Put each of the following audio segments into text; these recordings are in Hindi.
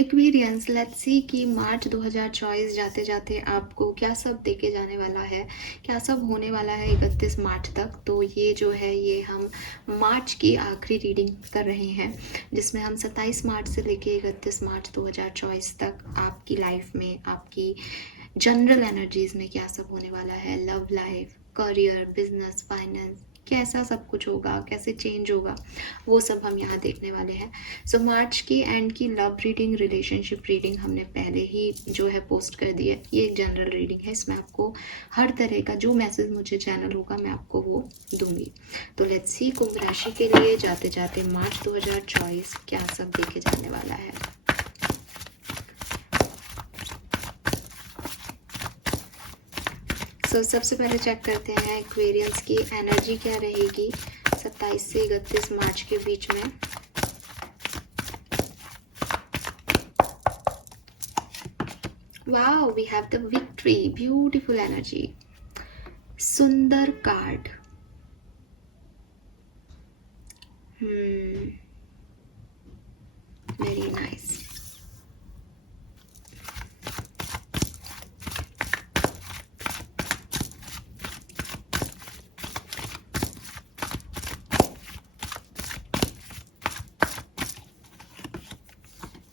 एक्वेरियंस, लेट्स सी कि मार्च 2024 जाते जाते आपको क्या सब देके जाने वाला है, क्या सब होने वाला है 31 मार्च तक। तो ये जो है ये हम मार्च की आखिरी रीडिंग कर रहे हैं, जिसमें हम 27 मार्च से लेके 31 मार्च 2024 तक आपकी लाइफ में, आपकी जनरल एनर्जीज में क्या सब होने वाला है, love life, career, business, finance, कैसा सब कुछ होगा, कैसे चेंज होगा, वो सब हम यहाँ देखने वाले हैं। सो मार्च की एंड की लव रीडिंग, रिलेशनशिप रीडिंग हमने पहले ही जो है पोस्ट कर दी है। ये एक जनरल रीडिंग है, इसमें आपको हर तरह का जो मैसेज मुझे चैनल होगा मैं आपको वो दूंगी। तो लेट्स सी कुंभ राशि के लिए जाते जाते मार्च 2024 क्या सब देखे जाने वाला है। सो सबसे पहले चेक करते हैं एक्वेरियंस की एनर्जी क्या रहेगी 27 से 31 मार्च के बीच में। Wow, we have the victory, beautiful energy, सुंदर card. Very nice.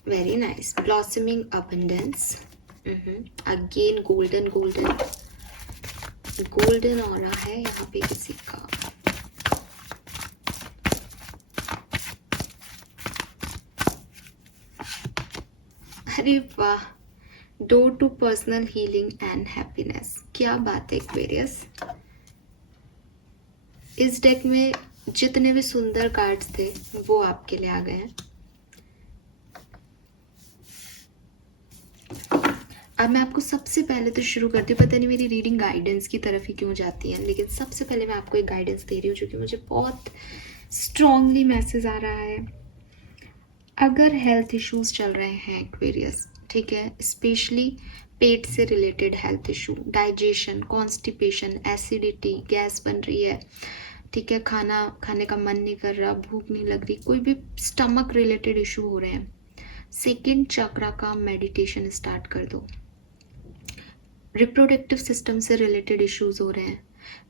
Very nice. Blossoming abundance. Again golden aura है यहाँ पे किसी का। अरे वाह, door to personal healing and happiness. क्या बात है एक्वेरियस। इस डेक में जितने भी सुंदर कार्ड्स थे वो आपके लिए आ गए हैं। अब मैं आपको सबसे पहले तो शुरू करती हूँ, पता नहीं मेरी रीडिंग गाइडेंस की तरफ ही क्यों जाती है, लेकिन सबसे पहले मैं आपको एक गाइडेंस दे रही हूँ जो कि मुझे बहुत स्ट्रांगली मैसेज आ रहा है। अगर हेल्थ इश्यूज चल रहे हैं एक्वेरियस, ठीक है, स्पेशली पेट से related health issue, digestion, constipation, acidity, gas बन रही है, ठीक है, खाना खाने का मन नहीं कर रहा, भूख नहीं लग रही, कोई भी स्टमक रिलेटेड इशू हो रहे हैं, सेकेंड चक्रा का मेडिटेशन स्टार्ट कर दो। रिप्रोडक्टिव सिस्टम से रिलेटेड इश्यूज हो रहे हैं,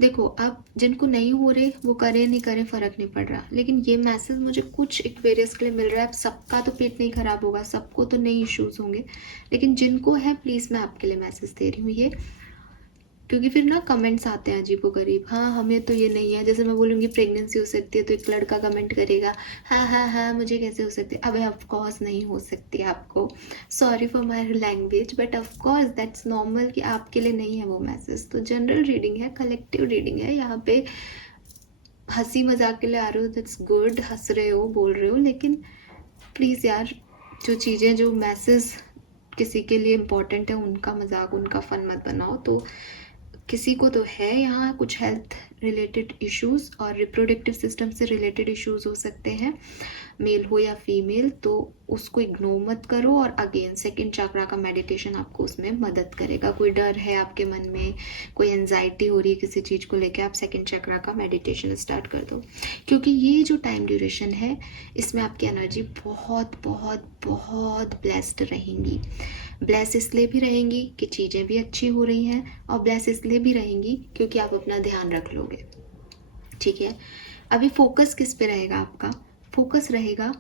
देखो अब जिनको नहीं हो रहे वो करें नहीं करें फर्क नहीं पड़ रहा, लेकिन ये मैसेज मुझे कुछ एक्वेरियस के लिए मिल रहा है। अब सबका तो पेट नहीं खराब होगा, सबको तो नहीं इश्यूज होंगे, लेकिन जिनको है प्लीज़ मैं आपके लिए मैसेज दे रही हूँ ये, क्योंकि फिर ना कमेंट्स आते हैं अजीबोगरीब। हाँ हमें तो ये नहीं है, जैसे मैं बोलूँगी प्रेगनेंसी हो सकती है तो एक लड़का कमेंट करेगा हाँ मुझे कैसे हो सकती है। अबे ऑफकोर्स नहीं हो सकती आपको, sorry for my language, but of course that's normal कि आपके लिए नहीं है वो मैसेज। तो जनरल रीडिंग है, कलेक्टिव रीडिंग है, यहाँ पे हंसी मजाक के लिए आ रहे हो दैट्स गुड, हंस रहे हो, बोल रहे हो, लेकिन प्लीज़ यार जो चीज़ें, जो मैसेज किसी के लिए इम्पोर्टेंट है उनका मजाक, उनका फन मत बनाओ। तो किसी को तो है यहाँ कुछ हेल्थ रिलेटेड इश्यूज और रिप्रोडक्टिव सिस्टम से रिलेटेड इश्यूज हो सकते हैं, मेल हो या फीमेल, तो उसको इग्नोर मत करो। और अगेन सेकंड चक्रा का मेडिटेशन आपको उसमें मदद करेगा। कोई डर है आपके मन में, कोई एंजाइटी हो रही है किसी चीज़ को लेकर, आप सेकंड चक्रा का मेडिटेशन स्टार्ट कर दो, क्योंकि ये जो टाइम ड्यूरेशन है इसमें आपकी एनर्जी बहुत बहुत बहुत ब्लेस्ड रहेंगी। ब्लेस इसलिए भी रहेंगी कि चीज़ें भी अच्छी हो रही हैं, और ब्लेस इसलिए भी रहेंगी क्योंकि आप अपना ध्यान रख लोगे, ठीक है। अभी फोकस किस पे रहेगा आपका, फोकस रहेगा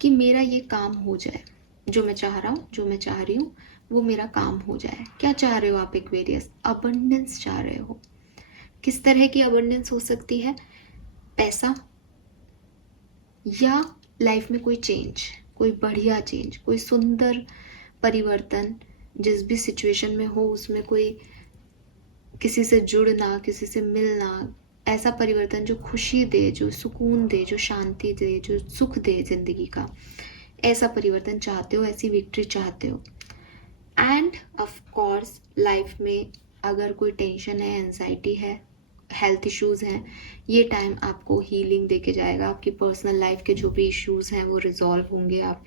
कि मेरा ये काम हो जाए, जो मैं चाह रहा हूँ, जो मैं चाह रही हूँ वो मेरा काम हो जाए। क्या चाह रहे हो आप एक्वेरियस, अबंडेंस चाह रहे हो। किस तरह की अबंडेंस हो सकती है, पैसा या लाइफ में कोई चेंज, कोई बढ़िया चेंज, कोई सुंदर परिवर्तन, जिस भी सिचुएशन में हो उसमें कोई किसी से जुड़ना, किसी से मिलना, ऐसा परिवर्तन जो खुशी दे, जो सुकून दे, जो शांति दे, जो सुख दे जिंदगी का, ऐसा परिवर्तन चाहते हो, ऐसी विक्ट्री चाहते हो। एंड ऑफ कोर्स लाइफ में अगर कोई टेंशन है, एंजाइटी है, हेल्थ इश्यूज हैं, ये टाइम आपको हीलिंग देके जाएगा। आपकी पर्सनल लाइफ के जो भी इश्यूज हैं वो रिजॉल्व होंगे, आप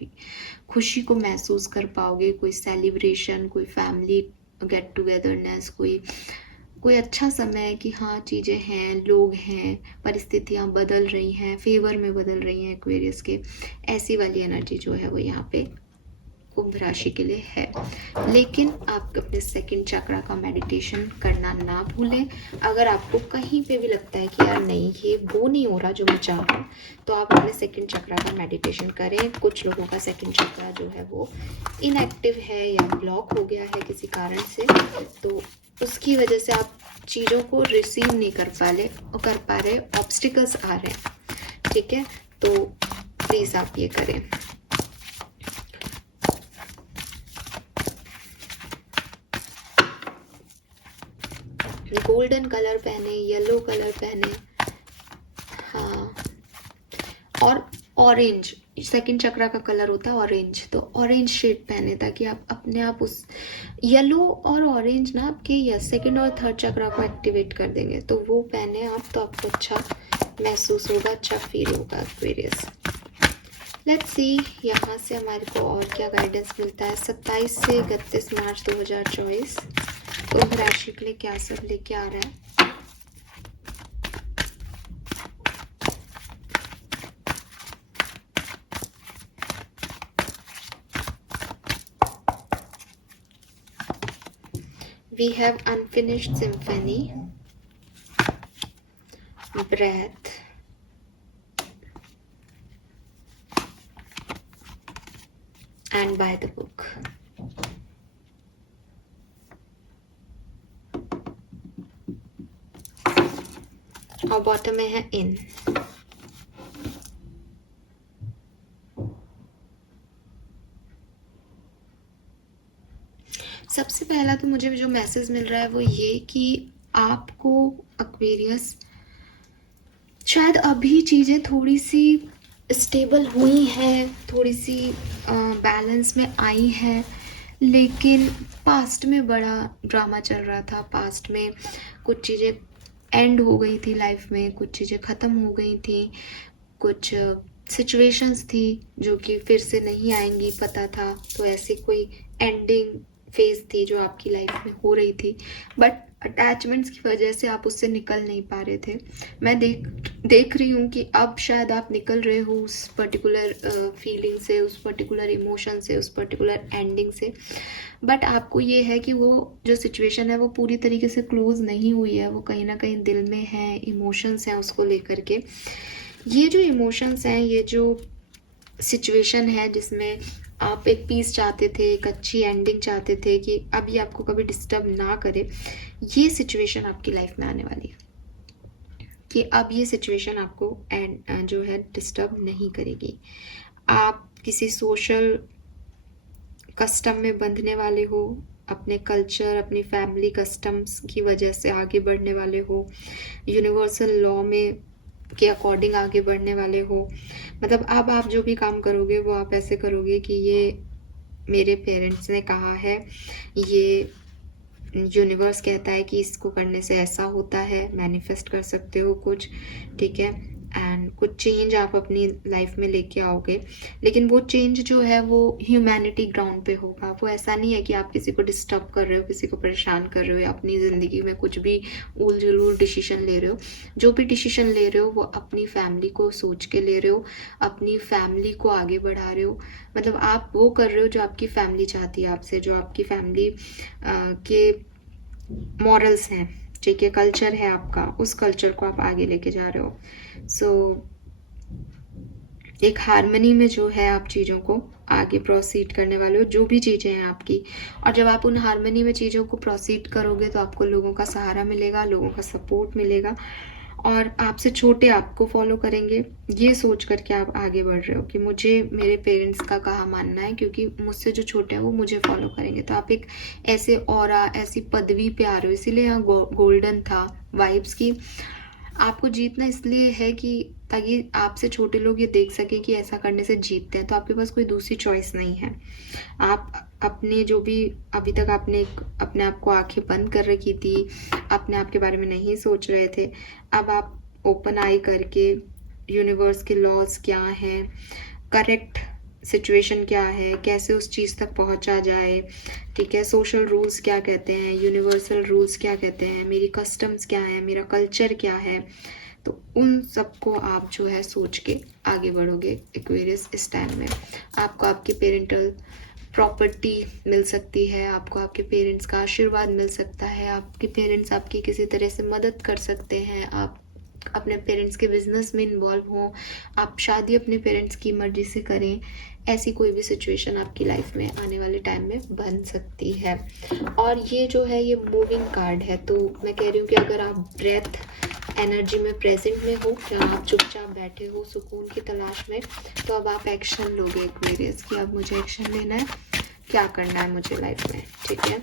खुशी को महसूस कर पाओगे, कोई सेलिब्रेशन, कोई फैमिली गेट टुगेदरनेस, कोई अच्छा समय है कि हाँ चीज़ें हैं, लोग हैं, परिस्थितियाँ बदल रही हैं, फेवर में बदल रही हैं एक्वेरियस के, ऐसी वाली एनर्जी जो है वो यहाँ पे कुंभ राशि के लिए है। लेकिन आप अपने सेकंड चक्रा का मेडिटेशन करना ना भूलें। अगर आपको कहीं पे भी लगता है कि यार नहीं ये वो नहीं हो रहा जो मैं चाह रहा हूँ, तो आप अपने सेकंड चक्रा का मेडिटेशन करें। कुछ लोगों का सेकंड चक्रा जो है वो इनएक्टिव है या ब्लॉक हो गया है किसी कारण से, तो उसकी वजह से आप चीज़ों को रिसीव नहीं कर पा रहे, ऑब्स्टिकल्स आ रहे हैं, ठीक है। तो प्लीज़ आप ये करें। गोल्डन कलर पहने, येलो कलर पहने, हाँ, और ऑरेंज, सेकंड चक्रा का कलर होता है ऑरेंज, तो ऑरेंज शेड पहने ताकि आप अपने आप उस येलो और ऑरेंज ना आपके सेकंड और थर्ड चक्रा को एक्टिवेट कर देंगे। तो वो पहने आप, तो आपको अच्छा महसूस होगा, अच्छा फील होगा एक्वेरियस। लेट्स सी यहाँ से हमारे को और क्या गाइडेंस मिलता है 27 से 31 मार्च 2024 कुंभ राशि के लिए क्या सब लेके आ रहा है। We have unfinished symphony, breath, and by the book. और बॉटम में है इन। सबसे पहला तो मुझे जो मैसेज मिल रहा है वो ये कि आपको एक्वेरियस शायद अभी चीज़ें थोड़ी सी स्टेबल हुई हैं, थोड़ी सी बैलेंस में आई हैं, लेकिन पास्ट में बड़ा ड्रामा चल रहा था। पास्ट में कुछ चीज़ें एंड हो गई थी लाइफ में, कुछ चीज़ें ख़त्म हो गई थी, कुछ सिचुएशंस थी जो कि फिर से नहीं आएंगी पता था। तो ऐसी कोई एंडिंग फेज थी जो आपकी लाइफ में हो रही थी, बट अटैचमेंट्स की वजह से आप उससे निकल नहीं पा रहे थे। मैं देख रही हूँ कि अब शायद आप निकल रहे हो उस पर्टिकुलर फीलिंग से, उस पर्टिकुलर इमोशन से, उस पर्टिकुलर एंडिंग से, बट आपको ये है कि वो जो सिचुएशन है वो पूरी तरीके से क्लोज नहीं हुई है, वो कहीं ना कहीं दिल में है, इमोशंस हैं उसको लेकर के। ये जो इमोशंस हैं, ये जो सिचुएशन है जिसमें आप एक पीस चाहते थे, एक अच्छी एंडिंग चाहते थे कि अब ये आपको कभी डिस्टर्ब ना करे, ये सिचुएशन आपकी लाइफ में आने वाली है कि अब ये सिचुएशन आपको जो है डिस्टर्ब नहीं करेगी। आप किसी सोशल कस्टम में बंधने वाले हो, अपने कल्चर, अपनी फैमिली कस्टम्स की वजह से आगे बढ़ने वाले हो, यूनिवर्सल लॉ में के अकॉर्डिंग आगे बढ़ने वाले हो। मतलब अब आप जो भी काम करोगे वो आप ऐसे करोगे कि ये मेरे पेरेंट्स ने कहा है, ये यूनिवर्स कहता है कि इसको करने से ऐसा होता है, मैनिफेस्ट कर सकते हो कुछ, ठीक है। एंड कुछ चेंज आप अपनी लाइफ में लेके आओगे, लेकिन वो चेंज जो है वो ह्यूमैनिटी ग्राउंड पे होगा। वो ऐसा नहीं है कि आप किसी को डिस्टर्ब कर रहे हो, किसी को परेशान कर रहे हो, या अपनी ज़िंदगी में कुछ भी उल जुलूल डिसीजन ले रहे हो। जो भी डिसीजन ले रहे हो वो अपनी फैमिली को सोच के ले रहे हो, अपनी फैमिली को आगे बढ़ा रहे हो। मतलब आप वो कर रहे हो जो आपकी फैमिली चाहती है आपसे, जो आपकी फैमिली के मॉरल्स हैं, ठीक है, कल्चर है आपका, उस कल्चर को आप आगे लेके जा रहे हो। सो एक हार्मनी में जो है आप चीज़ों को आगे प्रोसीड करने वाले हो, जो भी चीज़ें हैं आपकी। और जब आप उन हार्मनी में चीज़ों को प्रोसीड करोगे तो आपको लोगों का सहारा मिलेगा, लोगों का सपोर्ट मिलेगा, और आपसे छोटे आपको फॉलो करेंगे, ये सोच करके आप आगे बढ़ रहे हो कि मुझे मेरे पेरेंट्स का कहा मानना है, क्योंकि मुझसे जो छोटे हैं वो मुझे फॉलो करेंगे। तो आप एक ऐसे ऑरा, ऐसी पदवी पे आ रहे हो, इसीलिए यहाँ गोल्डन था वाइब्स की। आपको जीतना इसलिए है कि ताकि आपसे छोटे लोग ये देख सके कि ऐसा करने से जीतते हैं, तो आपके पास कोई दूसरी चॉइस नहीं है। आप अपने जो भी अभी तक आपने अपने आप को आंखें बंद कर रखी थी, अपने आप के बारे में नहीं सोच रहे थे, अब आप ओपन आई करके यूनिवर्स के लॉज क्या हैं, करेक्ट सिचुएशन क्या है, कैसे उस चीज़ तक पहुंचा जाए, ठीक है, सोशल रूल्स क्या कहते हैं, यूनिवर्सल रूल्स क्या कहते हैं, मेरी कस्टम्स क्या है, मेरा कल्चर क्या है, तो उन सबको आप जो है सोच के आगे बढ़ोगे एक्वेरियस। इस टाइम में आपको आपके पेरेंटल प्रॉपर्टी मिल सकती है आपको, आपके पेरेंट्स का आशीर्वाद मिल सकता है, आपके पेरेंट्स आपकी किसी तरह से मदद कर सकते हैं, आप अपने पेरेंट्स के बिजनेस में इन्वॉल्व हों, आप शादी अपने पेरेंट्स की मर्जी से करें। ऐसी कोई भी सिचुएशन आपकी लाइफ में आने वाले टाइम में बन सकती है। और ये जो है ये मूविंग कार्ड है, तो मैं कह रही हूँ कि अगर आप ब्रेथ एनर्जी में प्रेजेंट में हो या आप चुपचाप बैठे हो सुकून की तलाश में, तो अब आप एक्शन लोगे एक्वेरियस कि अब मुझे एक्शन लेना है, क्या करना है मुझे लाइफ में। ठीक है,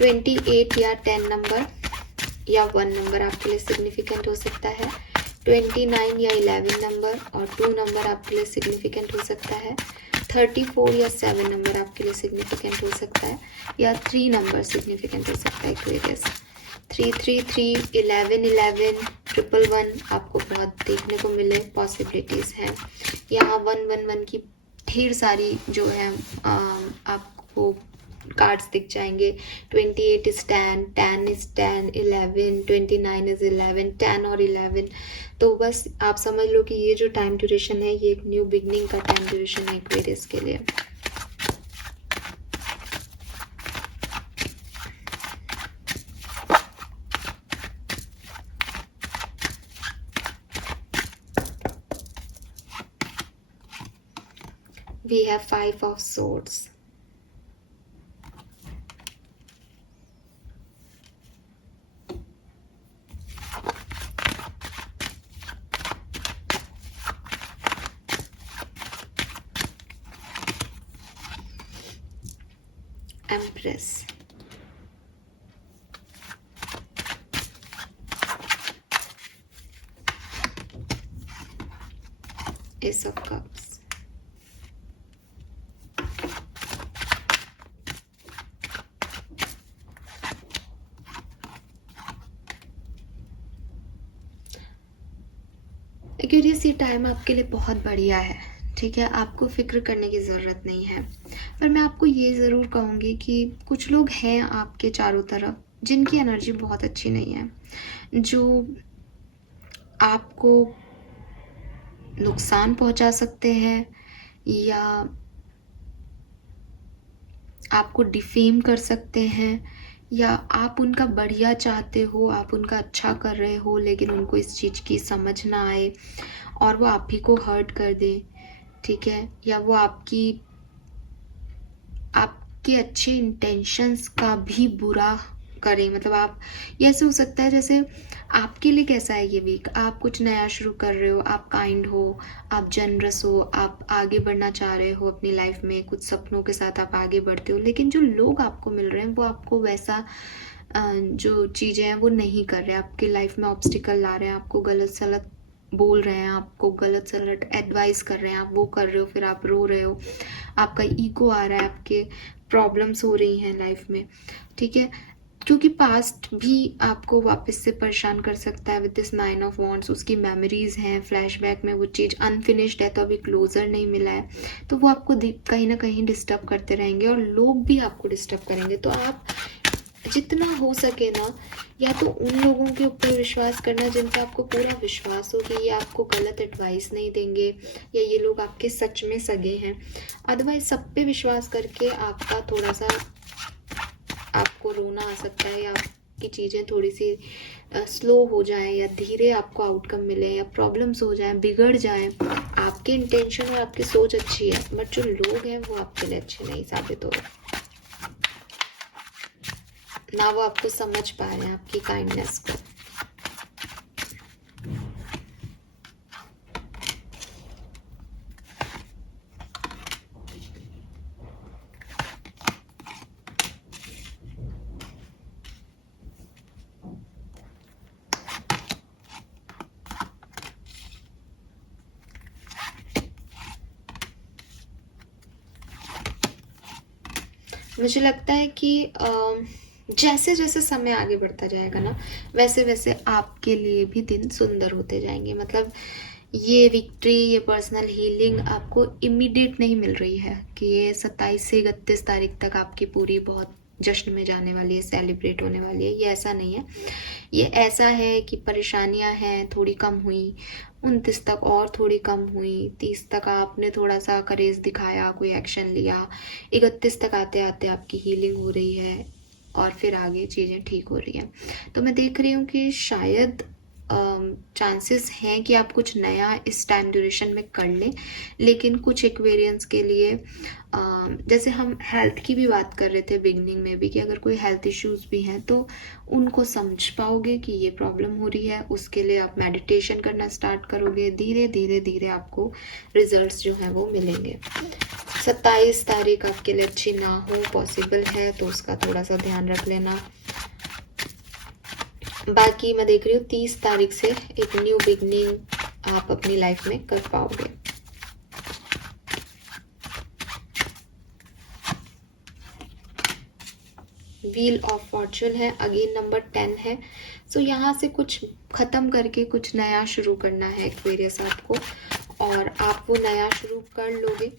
28 या 10 नंबर या 1 नंबर आपके लिए सिग्निफिकेंट हो सकता है। 29 या 11 नंबर और 2 नंबर आपके लिए सिग्निफिकेंट हो सकता है। 34 या 7 नंबर आपके लिए सिग्निफिकेंट हो सकता है, या 3 नंबर सिग्निफिकेंट हो सकता है एक्वेरियस। 333, 1111, 111 आपको बहुत देखने को मिले पॉसिबिलिटीज़ हैं। यहाँ 111 की ढेर सारी जो है आपको कार्ड्स दिख जाएंगे। 28 इज 10, 10 इज 10, 11, 29 इज 11, 10 और 11। तो बस आप समझ लो कि ये जो टाइम ड्यूरेशन है ये एक न्यू बिगनिंग का टाइम ड्यूरेशन है एक्वेरियस के लिए। We have 5 of swords. Empress. Ace of Cups. Aquarius, ये टाइम आपके लिए बहुत बढ़िया है। ठीक है, आपको फिक्र करने की ज़रूरत नहीं है, पर मैं आपको ये ज़रूर कहूँगी कि कुछ लोग हैं आपके चारों तरफ जिनकी एनर्जी बहुत अच्छी नहीं है, जो आपको नुकसान पहुंचा सकते हैं या आपको डिफेम कर सकते हैं, या आप उनका बढ़िया चाहते हो, आप उनका अच्छा कर रहे हो, लेकिन उनको इस चीज़ की समझ ना आए और वो आप ही को हर्ट कर दे। ठीक है, या वो आपके अच्छे इंटेंशंस का भी बुरा करें। मतलब आप, ये ऐसे हो सकता है जैसे आपके लिए कैसा है ये वीक, आप कुछ नया शुरू कर रहे हो, आप काइंड हो, आप जनरस हो, आप आगे बढ़ना चाह रहे हो अपनी लाइफ में, कुछ सपनों के साथ आप आगे बढ़ते हो, लेकिन जो लोग आपको मिल रहे हैं वो आपको वैसा जो चीज़ें हैं वो नहीं कर रहे हैं, आपकी लाइफ में ऑब्स्टिकल ला रहे हैं, आपको गलत सलत बोल रहे हैं, आपको गलत सलत एडवाइस कर रहे हैं, आप वो कर रहे हो, फिर आप रो रहे हो, आपका ईगो आ रहा है, आपके प्रॉब्लम्स हो रही हैं लाइफ में। ठीक है, क्योंकि पास्ट भी आपको वापस से परेशान कर सकता है विद दिस 9 ऑफ वॉन्ड्स। उसकी मेमोरीज हैं, फ्लैशबैक में वो चीज़ अनफिनिश्ड है, तो अभी क्लोजर नहीं मिला है, तो वो आपको कहीं ना कहीं डिस्टर्ब करते रहेंगे और लोग भी आपको डिस्टर्ब करेंगे। तो आप जितना हो सके ना, या तो उन लोगों के ऊपर विश्वास करना जिन पर आपको पूरा विश्वास हो कि ये आपको गलत एडवाइस नहीं देंगे या ये लोग आपके सच में सगे हैं। अदरवाइज सब पे विश्वास करके आपका थोड़ा सा आपको रोना आ सकता है, या आपकी चीज़ें थोड़ी सी स्लो हो जाए, या धीरे आपको आउटकम मिले, या प्रॉब्लम्स हो जाए, बिगड़ जाए। आपके इंटेंशन और आपकी सोच अच्छी है, बट जो लोग हैं वो आपके लिए अच्छे नहीं साबित हो रहे, ना वो आपको समझ पा रहे हैं आपकी काइंडनेस को। मुझे लगता है कि जैसे जैसे समय आगे बढ़ता जाएगा ना, वैसे वैसे आपके लिए भी दिन सुंदर होते जाएंगे। मतलब ये विक्ट्री, ये पर्सनल हीलिंग आपको इमीडिएट नहीं मिल रही है कि ये 27 से 31 तारीख तक आपकी पूरी बहुत जश्न में जाने वाली है, सेलिब्रेट होने वाली है, ये ऐसा नहीं है। ये ऐसा है कि परेशानियां हैं, थोड़ी कम हुई, 29 तक और थोड़ी कम हुई, 30 तक आपने थोड़ा सा करेज दिखाया, कोई एक्शन लिया, 31 तक आते आते आपकी हीलिंग हो रही है और फिर आगे चीज़ें ठीक हो रही हैं। तो मैं देख रही हूँ कि शायद चांसेस हैं कि आप कुछ नया इस टाइम ड्यूरेशन में कर लें, लेकिन कुछ एक्वेरियंस के लिए जैसे हम हेल्थ की भी बात कर रहे थे बिगनिंग में भी, कि अगर कोई हेल्थ इश्यूज भी हैं तो उनको समझ पाओगे कि ये प्रॉब्लम हो रही है, उसके लिए आप मेडिटेशन करना स्टार्ट करोगे, धीरे धीरे धीरे आपको रिजल्ट्स जो हैं वो मिलेंगे। 27 तारीख आपके लिए अच्छी ना हो, पॉसिबल है तो उसका थोड़ा सा ध्यान रख लेना। बाकी मैं देख रही हूँ 30 तारीख से एक न्यू बिगनिंग आप अपनी लाइफ में कर पाओगे। व्हील ऑफ फॉर्चून है, अगेन नंबर 10 है। सो यहाँ से कुछ खत्म करके कुछ नया शुरू करना है एक्वेरियस आपको, और आप वो नया शुरू कर लोगे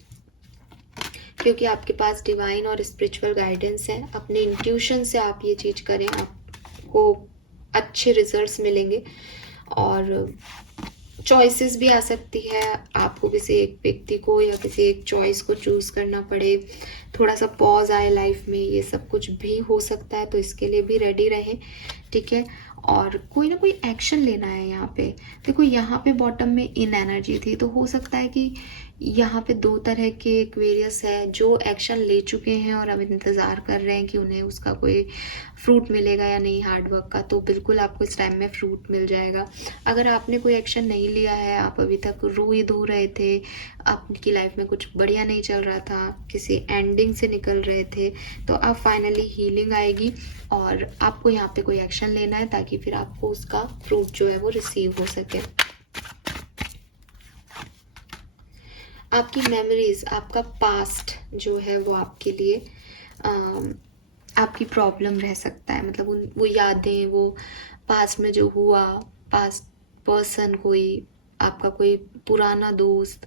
क्योंकि आपके पास डिवाइन और स्पिरिचुअल गाइडेंस है। अपने इंट्यूशन से आप ये चीज़ करें, आपको अच्छे रिजल्ट्स मिलेंगे। और चॉइसेस भी आ सकती है, आपको किसी एक व्यक्ति को या किसी एक चॉइस को चूज़ करना पड़े, थोड़ा सा पॉज आए लाइफ में, ये सब कुछ भी हो सकता है, तो इसके लिए भी रेडी रहें, ठीक है। और कोई ना कोई एक्शन लेना है यहाँ पे। देखो यहाँ पे बॉटम में इन एनर्जी थी, तो हो सकता है कि यहाँ पे 2 तरह के एक्वेरियस है जो एक्शन ले चुके हैं और अब इंतज़ार कर रहे हैं कि उन्हें उसका कोई फ्रूट मिलेगा या नहीं हार्डवर्क का। तो बिल्कुल आपको इस टाइम में फ्रूट मिल जाएगा। अगर आपने कोई एक्शन नहीं लिया है, आप अभी तक रोए धो रहे थे, आपकी लाइफ में कुछ बढ़िया नहीं चल रहा था, किसी एंडिंग से निकल रहे थे, तो अब फाइनली हीलिंग आएगी और आपको यहाँ पे कोई एक्शन लेना है ताकि फिर आपको उसका फ्रूट जो है वो रिसीव हो सके। आपकी मेमोरीज, आपका पास्ट जो है वो आपके लिए आपकी प्रॉब्लम रह सकता है। मतलब वो यादें, वो पास्ट में जो हुआ, पास्ट पर्सन, कोई आपका कोई पुराना दोस्त,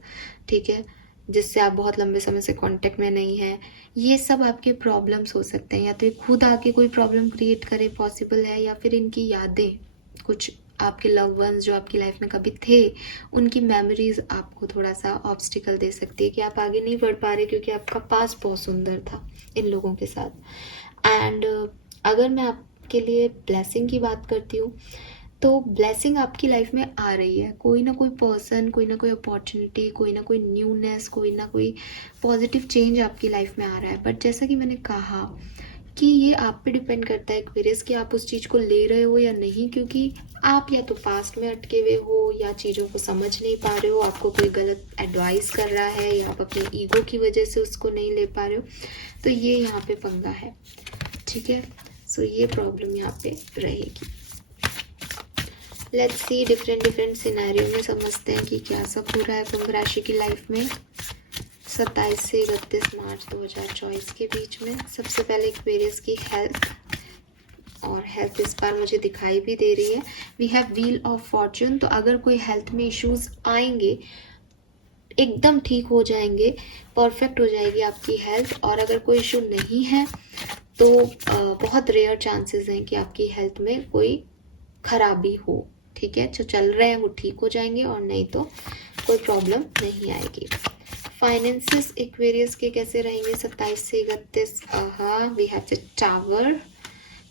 ठीक है, जिससे आप बहुत लंबे समय से कांटेक्ट में नहीं है, ये सब आपके प्रॉब्लम्स हो सकते हैं। या तो ये खुद आके कोई प्रॉब्लम क्रिएट करे, पॉसिबल है, या फिर इनकी यादें, कुछ आपके लव वंस जो आपकी लाइफ में कभी थे, उनकी मेमोरीज आपको थोड़ा सा ऑब्स्टिकल दे सकती है कि आप आगे नहीं बढ़ पा रहे क्योंकि आपका पास्ट बहुत सुंदर था इन लोगों के साथ। एंड अगर मैं आपके लिए ब्लेसिंग की बात करती हूँ तो ब्लेसिंग आपकी लाइफ में आ रही है। कोई ना कोई पर्सन, कोई ना कोई अपॉर्चुनिटी, कोई ना कोई न्यूनेस, कोई ना कोई पॉजिटिव चेंज आपकी लाइफ में आ रहा है। बट जैसा कि मैंने कहा कि ये आप पे डिपेंड करता है एक्वेरियस कि आप उस चीज़ को ले रहे हो या नहीं, क्योंकि आप या तो पास्ट में अटके हुए हो या चीज़ों को समझ नहीं पा रहे हो, आपको कोई गलत एडवाइस कर रहा है या आप अपनी ईगो की वजह से उसको नहीं ले पा रहे हो। तो ये यहाँ पे पंगा है, ठीक है। सो ये प्रॉब्लम यहाँ पे रहेगी। लेट्स सी, डिफरेंट सिनेरियो में समझते हैं कि क्या सब हो रहा है कुंभ राशि की लाइफ में 27 से 31 मार्च 2024 के बीच में। सबसे पहले एक्वेरियस की हेल्थ, और हेल्थ इस बार मुझे दिखाई भी दे रही है। We have wheel of fortune. तो अगर कोई हेल्थ में इश्यूज आएंगे, एकदम ठीक हो जाएंगे, परफेक्ट हो जाएगी आपकी हेल्थ। और अगर कोई इशू नहीं है तो बहुत रेयर चांसेस हैं कि आपकी हेल्थ में कोई खराबी हो, ठीक है। जो चल रहे हैं वो ठीक हो जाएंगे और नहीं तो कोई प्रॉब्लम नहीं आएगी। फाइनेंसेस एक्वेरियस के कैसे रहेंगे 27 से 31? We have the tower.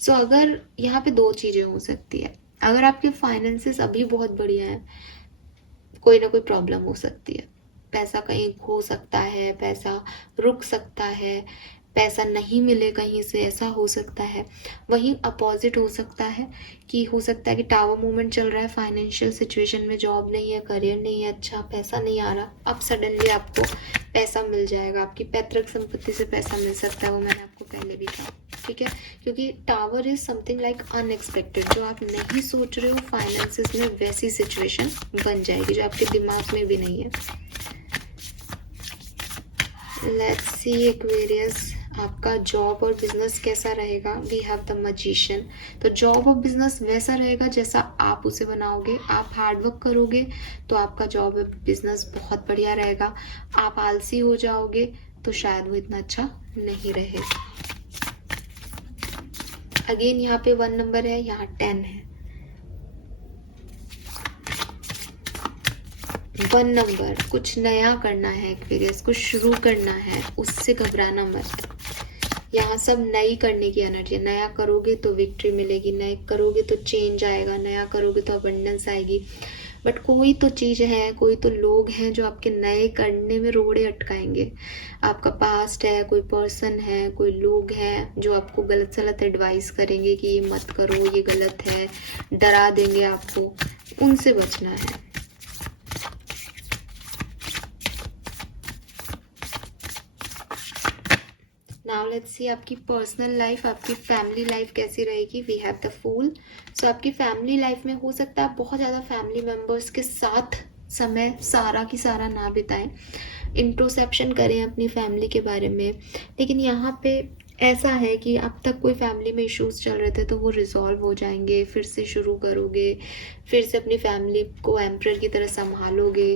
So अगर यहाँ पे 2 चीज़ें हो सकती है। अगर आपके फाइनेंसेस अभी बहुत बढ़िया है, कोई ना कोई प्रॉब्लम हो सकती है, पैसा कहीं खो सकता है, पैसा रुक सकता है, पैसा नहीं मिले कहीं से, ऐसा हो सकता है। वहीं अपोजिट हो सकता है कि कि टावर मूवमेंट चल रहा है, फाइनेंशियल सिचुएशन में जॉब नहीं है, करियर नहीं है, अच्छा पैसा नहीं आ रहा, अब सडनली आपको पैसा मिल जाएगा, आपकी पैतृक संपत्ति से पैसा मिल सकता है, वो मैंने आपको पहले भी कहा, ठीक है। क्योंकि tower is something like unexpected, जो आप नहीं सोच रहे हो फाइनेंसेस में वैसी सिचुएशन बन जाएगी जो आपके दिमाग में भी नहीं है। लेट्स सी एक्वेरियस, आपका जॉब और बिजनेस कैसा रहेगा? We have the magician. तो जॉब और बिजनेस वैसा रहेगा जैसा आप उसे बनाओगे। आप हार्डवर्क करोगे तो आपका जॉब और बिजनेस बहुत बढ़िया रहेगा। आप आलसी हो जाओगे तो शायद वो इतना अच्छा नहीं रहेगा। अगेन यहाँ पे 1 नंबर है, यहाँ 10 है। 1 नंबर, कुछ नया करना है एक्वेरियस, कुछ शुरू करना है, उससे घबराना मत। यहाँ सब नई करने की एनर्जी है। नया करोगे तो विक्ट्री मिलेगी, नया करोगे तो चेंज आएगा, नया करोगे तो अबंडेंस आएगी। बट कोई तो चीज़ है, कोई तो लोग हैं जो आपके नए करने में रोड़े अटकाएंगे। आपका पास्ट है, कोई पर्सन है, कोई लोग हैं जो आपको गलत सलत एडवाइस करेंगे कि ये मत करो, ये गलत है, डरा देंगे आपको। उनसे बचना है। नाउ लेट्स सी आपकी पर्सनल लाइफ, आपकी फैमिली लाइफ कैसी रहेगी। We have the fool. So आपकी फैमिली लाइफ में हो सकता है आप बहुत ज़्यादा फैमिली मेम्बर्स के साथ समय सारा की सारा ना बिताएं, इंट्रोस्पेक्शन करें अपनी फैमिली के बारे में। लेकिन यहाँ पे ऐसा है कि अब तक कोई फैमिली में इश्यूज चल रहे थे तो वो रिजॉल्व हो जाएंगे, फिर से शुरू करोगे, फिर से अपनी फैमिली को एम्परर की तरह संभालोगे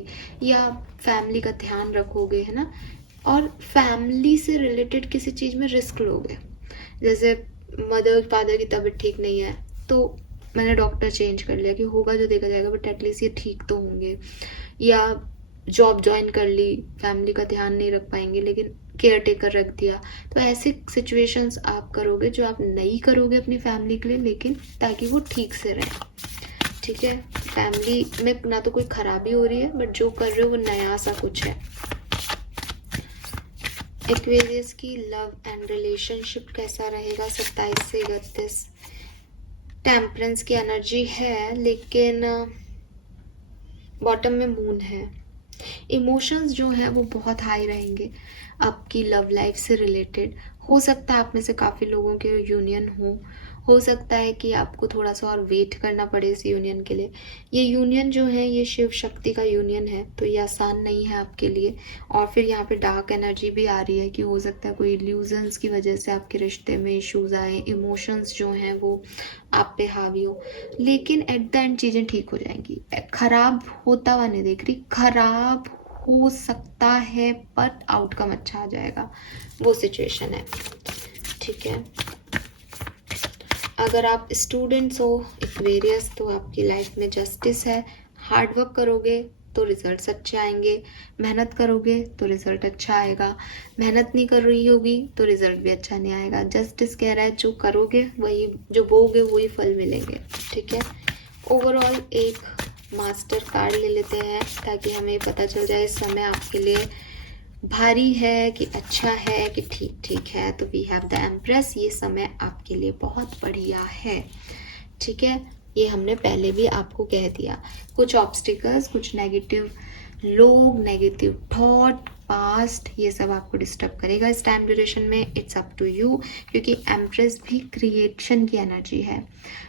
या फैमिली का ध्यान रखोगे, है ना। और फैमिली से रिलेटेड किसी चीज़ में रिस्क लोगे। जैसे मदर फादर की तबीयत ठीक नहीं है तो मैंने डॉक्टर चेंज कर लिया कि होगा जो देखा जाएगा, बट एटलीस्ट ये ठीक तो होंगे। या जॉब ज्वाइन कर ली, फैमिली का ध्यान नहीं रख पाएंगे लेकिन केयर टेकर रख दिया। तो ऐसे सिचुएशंस आप करोगे जो आप नहीं करोगे अपनी फैमिली के लिए, लेकिन ताकि वो ठीक से रहे। ठीक है, फैमिली में ना तो कोई खराबी हो रही है, बट जो कर रहे हो वो नया सा कुछ है। एक्वेरियस की लव एंड रिलेशनशिप कैसा रहेगा 27 से 31। टेम्परेंस की एनर्जी है लेकिन बॉटम में मून है। इमोशंस जो हैं वो बहुत हाई रहेंगे आपकी लव लाइफ से रिलेटेड। हो सकता है आप में से काफ़ी लोगों के यूनियन हो सकता है कि आपको थोड़ा सा और वेट करना पड़े इस यूनियन के लिए। ये यूनियन जो है ये शिव शक्ति का यूनियन है, तो ये आसान नहीं है आपके लिए। और फिर यहाँ पे डार्क एनर्जी भी आ रही है कि हो सकता है कोई इल्यूजन्स की वजह से आपके रिश्ते में इश्यूज आए, इमोशंस जो हैं वो आप पे हावी हो। लेकिन एट द एंड चीज़ें ठीक हो जाएंगी। खराब होता हुआ नहीं देख रही, खराब हो सकता है बट आउटकम अच्छा आ जाएगा, वो सिचुएशन है। ठीक है, अगर आप स्टूडेंट्स हो एक्वेरियस तो आपकी लाइफ में जस्टिस है। हार्ड वर्क करोगे तो रिजल्ट्स अच्छे आएंगे, मेहनत करोगे तो रिजल्ट अच्छा आएगा, मेहनत नहीं कर रही होगी तो रिजल्ट भी अच्छा नहीं आएगा। जस्टिस कह रहा है जो करोगे वही, जो बोगे वही फल मिलेंगे। ठीक है, ओवरऑल एक मास्टर कार्ड ले लेते हैं ताकि हमें पता चल जाए इस समय आपके लिए भारी है कि अच्छा है कि ठीक ठीक है। तो वी हैव द एम्प्रेस, ये समय आपके लिए बहुत बढ़िया है। ठीक है, ये हमने पहले भी आपको कह दिया। कुछ ऑब्स्टिकल्स, कुछ नेगेटिव लोग, नेगेटिव थॉट, पास्ट, ये सब आपको डिस्टर्ब करेगा इस टाइम ड्यूरेशन में। इट्स अप टू यू, क्योंकि एम्प्रेस भी क्रिएशन की एनर्जी है।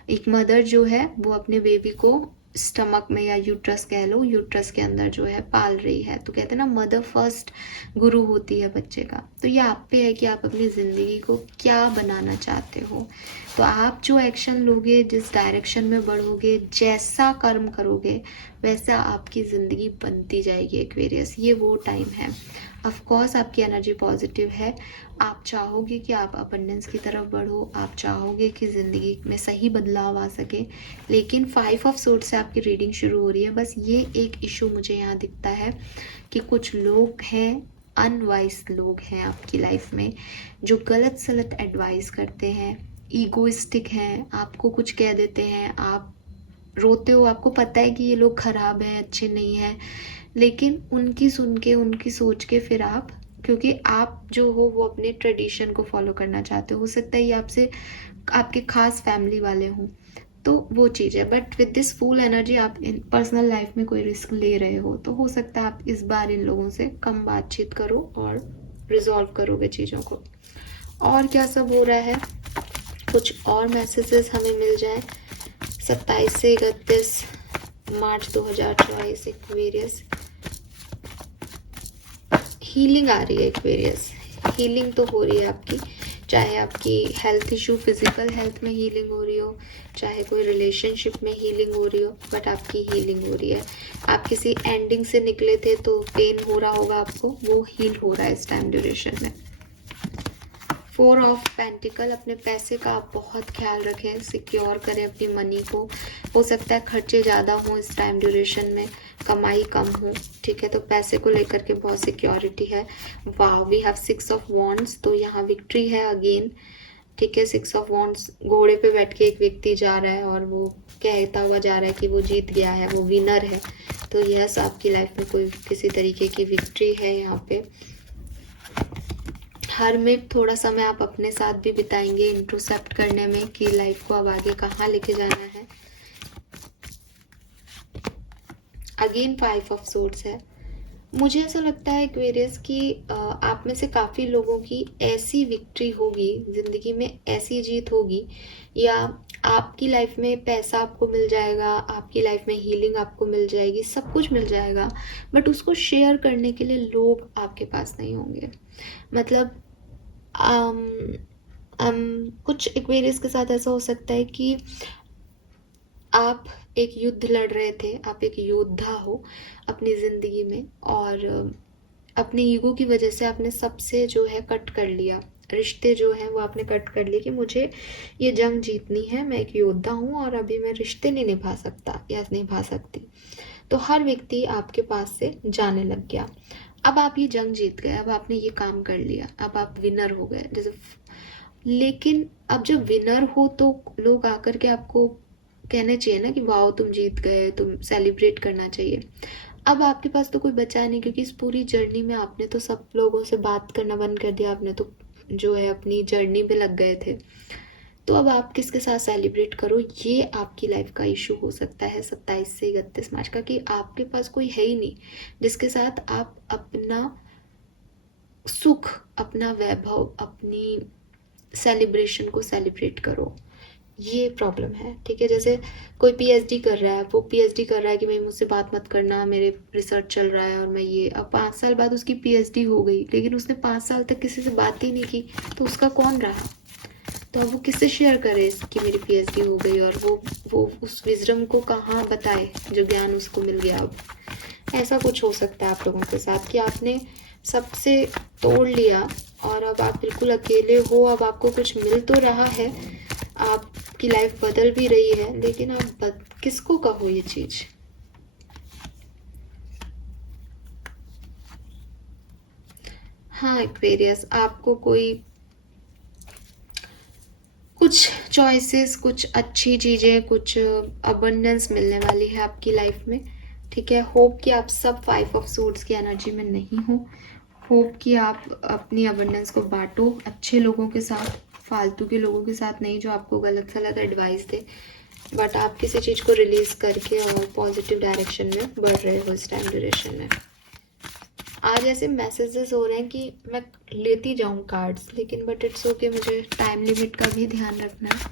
एक मदर जो है वो अपने बेबी को स्टमक में या यूट्रस कह लो, यूट्रस के अंदर जो है पाल रही है। तो कहते हैं ना मदर फर्स्ट गुरु होती है बच्चे का। तो ये आप पे है कि आप अपनी ज़िंदगी को क्या बनाना चाहते हो। तो आप जो एक्शन लोगे, जिस डायरेक्शन में बढ़ोगे, जैसा कर्म करोगे, वैसा आपकी ज़िंदगी बनती जाएगी एक्वेरियस। ये वो टाइम है। ऑफ कोर्स आपकी एनर्जी पॉजिटिव है। आप चाहोगे कि आप अबंडेंस की तरफ बढ़ो, आप चाहोगे कि ज़िंदगी में सही बदलाव आ सके। लेकिन 5 ऑफ सोर्ड से आपकी रीडिंग शुरू हो रही है। बस ये एक इशू मुझे यहाँ दिखता है कि कुछ लोग हैं, अनवाइज लोग हैं आपकी लाइफ में, जो गलत सलत एडवाइस करते हैं, ईगोइस्टिक हैं, आपको कुछ कह देते हैं, आप रोते हो, आपको पता है कि ये लोग खराब हैं, अच्छे नहीं हैं, लेकिन उनकी सुन के, उनकी सोच के फिर आप, क्योंकि आप जो हो वो अपने ट्रेडिशन को फॉलो करना चाहते हो सकता है ये आपसे आपके खास फैमिली वाले हों, तो वो चीज़ है। But with this full energy आप इन पर्सनल लाइफ में कोई रिस्क ले रहे हो, तो हो सकता है आप इस बार इन लोगों से कम बातचीत करो और रिजॉल्व करोगे चीज़ों को। और क्या सब हो रहा है, कुछ और मैसेजेस हमें मिल जाए 27 से 31 मार्च 2024 एक्वेरियस। हीलिंग आ रही है एक्वेरियस, हीलिंग तो हो रही है आपकी, चाहे आपकी हेल्थ इशू, फिजिकल हेल्थ में हीलिंग हो रही हो, चाहे कोई रिलेशनशिप में हीलिंग हो रही हो, बट आपकी हीलिंग हो रही है। आप किसी एंडिंग से निकले थे तो पेन हो रहा होगा आपको, वो हील हो रहा है इस टाइम ड्यूरेशन में। 4 ऑफ पेंटिकल, अपने पैसे का आप बहुत ख्याल रखें, सिक्योर करें अपनी मनी को। हो सकता है खर्चे ज़्यादा हों इस टाइम ड्यूरेशन में, कमाई कम हो, ठीक है, तो पैसे को लेकर के बहुत सिक्योरिटी है। वाह, वी हैव 6 ऑफ वॉन्ड्स, तो यहाँ विक्ट्री है अगेन, ठीक है। 6 ऑफ वॉन्ड्स, घोड़े पे बैठ के एक व्यक्ति जा रहा है और वो कहता हुआ जा रहा है कि वो जीत गया है, वो विनर है। तो यस, आपकी लाइफ में कोई किसी तरीके की विक्ट्री है यहाँ पे। हर में थोड़ा समय आप अपने साथ भी बिताएंगे इंट्रोस्पेक्ट करने में कि लाइफ को अब आगे कहाँ लेके जाना है। अगेन 5 ऑफ सोर्ड्स है। मुझे ऐसा लगता है एक्वेरियस कि आप में से काफ़ी लोगों की ऐसी विक्ट्री होगी ज़िंदगी में, ऐसी जीत होगी, या आपकी लाइफ में पैसा आपको मिल जाएगा, आपकी लाइफ में हीलिंग आपको मिल जाएगी, सब कुछ मिल जाएगा, बट उसको शेयर करने के लिए लोग आपके पास नहीं होंगे। मतलब कुछ एक्वेरियस के साथ ऐसा हो सकता है कि आप एक युद्ध लड़ रहे थे, आप एक योद्धा हो अपनी ज़िंदगी में, और अपनी ईगो की वजह से आपने सबसे जो है कट कर लिया, रिश्ते जो हैं वो आपने कट कर लिए कि मुझे ये जंग जीतनी है, मैं एक योद्धा हूँ और अभी मैं रिश्ते नहीं निभा सकता या निभा सकती। तो हर व्यक्ति आपके पास से जाने लग गया। अब आप ये जंग जीत गए, अब आपने ये काम कर लिया, अब आप विनर हो गए जैसे। लेकिन अब जब विनर हो तो लोग आकर के आपको कहना चाहिए ना कि वाओ तुम जीत गए, तुम सेलिब्रेट करना चाहिए। अब आपके पास तो कोई बचा नहीं, क्योंकि इस पूरी जर्नी में आपने तो सब लोगों से बात करना बंद कर दिया, आपने तो जो है अपनी जर्नी पे लग गए थे। तो अब आप किसके साथ सेलिब्रेट करो, ये आपकी लाइफ का इशू हो सकता है 27 से 31 मार्च का, कि आपके पास कोई है ही नहीं जिसके साथ आप अपना सुख, अपना वैभव, अपनी सेलिब्रेशन को सेलिब्रेट करो। ये प्रॉब्लम है, ठीक है। जैसे कोई पीएचडी कर रहा है, वो पीएचडी कर रहा है कि भाई मुझसे बात मत करना, मेरे रिसर्च चल रहा है और मैं ये, अब 5 साल बाद उसकी पीएचडी हो गई, लेकिन उसने 5 साल तक किसी से बात ही नहीं की, तो उसका कौन रहा? तो अब वो किससे शेयर करे कि मेरी पीएचडी हो गई, और वो उस विजडम को कहाँ बताए जो ज्ञान उसको मिल गया। अब ऐसा कुछ हो सकता है आप लोगों के साथ कि आपने सबसे तोड़ लिया और अब आप बिल्कुल अकेले हो। अब आपको कुछ मिल तो रहा है, आपकी लाइफ बदल भी रही है, लेकिन आप किसको कहो ये चीज? हाँ एक्वेरियस, आपको कोई कुछ चॉइसेस, कुछ अच्छी चीज़ें, कुछ अबंडेंस मिलने वाली है आपकी लाइफ में, ठीक है। होप कि आप सब 5 ऑफ सूट्स की एनर्जी में नहीं हो। होप कि आप अपनी अबंडेंस को बांटो अच्छे लोगों के साथ, फालतू के लोगों के साथ नहीं जो आपको गलत गलत एडवाइस दे, बट आप किसी चीज़ को रिलीज करके और पॉजिटिव डायरेक्शन में बढ़ रहे हो इस टाइम ड्यूरेशन में। आज ऐसे मैसेजेस हो रहे हैं कि मैं लेती जाऊं कार्ड्स, लेकिन बट इट्स ओके, मुझे टाइम लिमिट का भी ध्यान रखना है।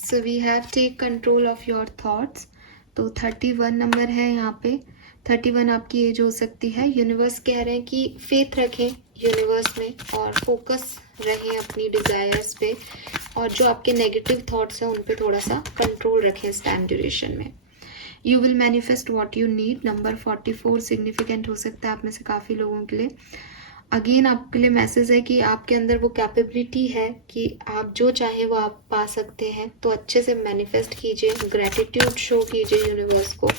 So we have take control of your thoughts. तो 31 नंबर है यहाँ पे। 31 आपकी एज हो सकती है। यूनिवर्स कह रहे हैं कि फेथ रखें यूनिवर्स में और फोकस रहें अपनी डिज़ायर्स पे, और जो आपके नेगेटिव थॉट्स हैं उन पे थोड़ा सा कंट्रोल रखें इस टाइम ड्यूरेशन में। You will manifest what you need. Number 44 significant हो सकता है आप में से काफ़ी लोगों के लिए। अगेन आपके लिए मैसेज है कि आपके अंदर वो कैपेबिलिटी है कि आप जो चाहें वो आप पा सकते हैं, तो अच्छे से मैनिफेस्ट कीजिए, ग्रैटिट्यूड शो कीजिए यूनिवर्स को,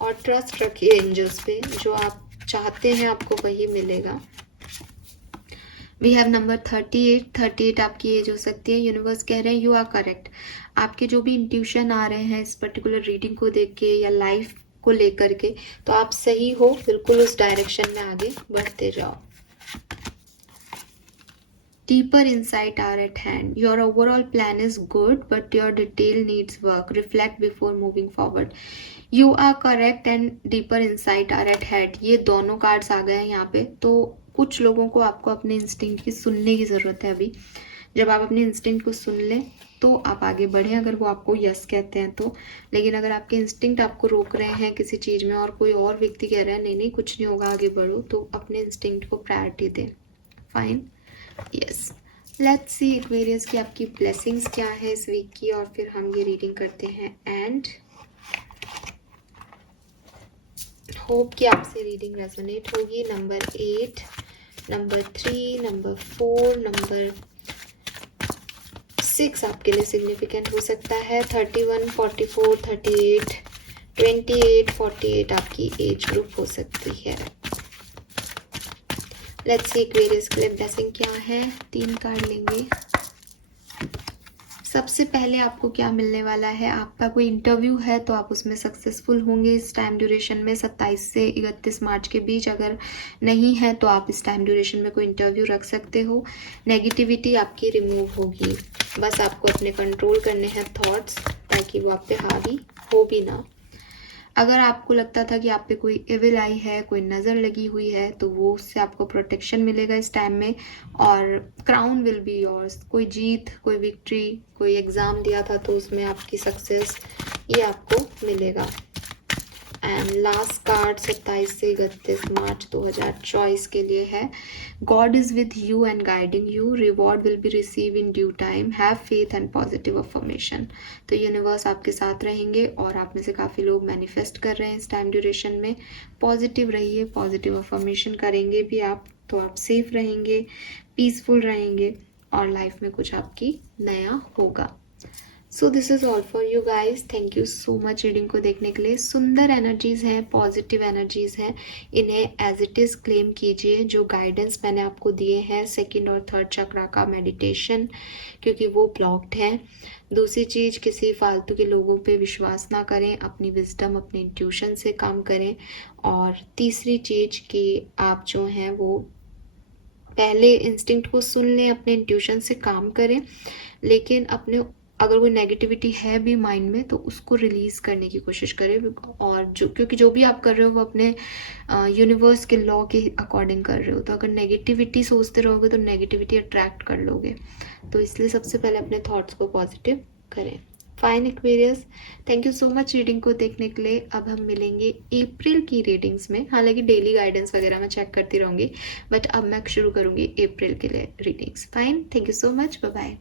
और ट्रस्ट रखिए एंजल्स पे, जो आप चाहते हैं आपको वही मिलेगा। We have number 38। 38 आपकी एज हो सकती है। यूनिवर्स कह रहे हैं यू आर करेक्ट। आपके जो भी इंट्यूशन आ रहे हैं इस पर्टिकुलर रीडिंग को देख के या लाइफ को लेकर के, तो आप सही हो, बिल्कुल उस डायरेक्शन में आगे बढ़ते जाओ। Deeper insight are at hand. Your overall plan is good, but your detail needs work. Reflect before moving forward. You are correct and deeper insight are at hand. ये दोनों कार्ड्स आ गए हैं यहाँ पे। तो कुछ लोगों को आपको अपने इंस्टिंक्ट की सुनने की ज़रूरत है अभी। जब आप अपने इंस्टिंक्ट को सुन लें तो आप आगे बढ़ें, अगर वो आपको यस कहते हैं तो। लेकिन अगर आपके इंस्टिंक्ट आपको रोक रहे हैं किसी चीज़ में और कोई और व्यक्ति कह रहा है नहीं नहीं कुछ नहीं होगा आगे बढ़ो, तो अपने इंस्टिंक्ट को प्रायोरिटी दें। Fine, yes. Let's see Aquarius की आपकी ब्लेसिंग्स क्या है इस वीक की, और फिर हम ये रीडिंग करते हैं एंड होप कि आपसे रीडिंग रेजोनेट होगी। नंबर 8, नंबर 3, नंबर 4, नंबर 6 आपके लिए सिग्निफिकेंट हो सकता है। 31, 44, 38, 28, 48 आपकी एज ग्रुप हो सकती है। लेट्स सी एक्वेरियस के लिए ब्लेसिंग क्या है। 3 कार्ड लेंगे। सबसे पहले आपको क्या मिलने वाला है, आपका कोई इंटरव्यू है तो आप उसमें सक्सेसफुल होंगे इस टाइम ड्यूरेशन में, 27 से 31 मार्च के बीच। अगर नहीं है तो आप इस टाइम ड्यूरेशन में कोई इंटरव्यू रख सकते हो। नेगेटिविटी आपकी रिमूव होगी, बस आपको अपने कंट्रोल करने हैं थॉट्स, ताकि वो आप पे हावी हो भी ना। अगर आपको लगता था कि आप पे कोई इविल आई है, कोई नज़र लगी हुई है, तो वो उससे आपको प्रोटेक्शन मिलेगा इस टाइम में, और क्राउन विल बी योर्स। कोई जीत, कोई विक्ट्री, कोई एग्ज़ाम दिया था तो उसमें आपकी सक्सेस, ये आपको मिलेगा। एंड लास्ट कार्ड 27 से 31 मार्च 2024 के लिए है, God is with you and guiding you, reward will be receive in due time, have faith and positive affirmation. तो यूनिवर्स आपके साथ रहेंगे, और आप में से काफ़ी लोग मैनिफेस्ट कर रहे हैं इस टाइम ड्यूरेशन में। पॉजिटिव रहिए, पॉजिटिव अफर्मेशन करेंगे भी आप, तो आप सेफ रहेंगे, पीसफुल रहेंगे, और लाइफ में कुछ आपकी नया होगा। So this is all for you guys. Thank you so much reading को देखने के लिए। सुंदर एनर्जीज़ हैं, पॉजिटिव एनर्जीज़ हैं, इन्हें एज इट इज़ क्लेम कीजिए। जो गाइडेंस मैंने आपको दिए हैं 2nd और 3rd चक्रा का मेडिटेशन, क्योंकि वो ब्लॉक्ड हैं। दूसरी चीज़, किसी फालतू के लोगों पे विश्वास ना करें, अपनी विजडम, अपनी इंट्यूशन से काम करें। और तीसरी चीज़ कि आप जो हैं वो पहले इंस्टिंक्ट को सुन लें, अपने इंट्यूशन से काम करें, लेकिन अपने अगर कोई नेगेटिविटी है भी माइंड में तो उसको रिलीज़ करने की कोशिश करें। और क्योंकि जो भी आप कर रहे हो वो अपने यूनिवर्स के लॉ के अकॉर्डिंग कर रहे हो, तो अगर नेगेटिविटी सोचते रहोगे तो नेगेटिविटी अट्रैक्ट कर लोगे। तो इसलिए सबसे पहले अपने थॉट्स को पॉजिटिव करें। Fine Aquarius, thank you so much reading को देखने के लिए। अब हम मिलेंगे अप्रैल की रीडिंग्स में। हालांकि डेली गाइडेंस वगैरह मैं चेक करती रहूँगी, बट अब मैं शुरू करूँगी अप्रैल के लिए readings. Fine, thank you so much, bye bye.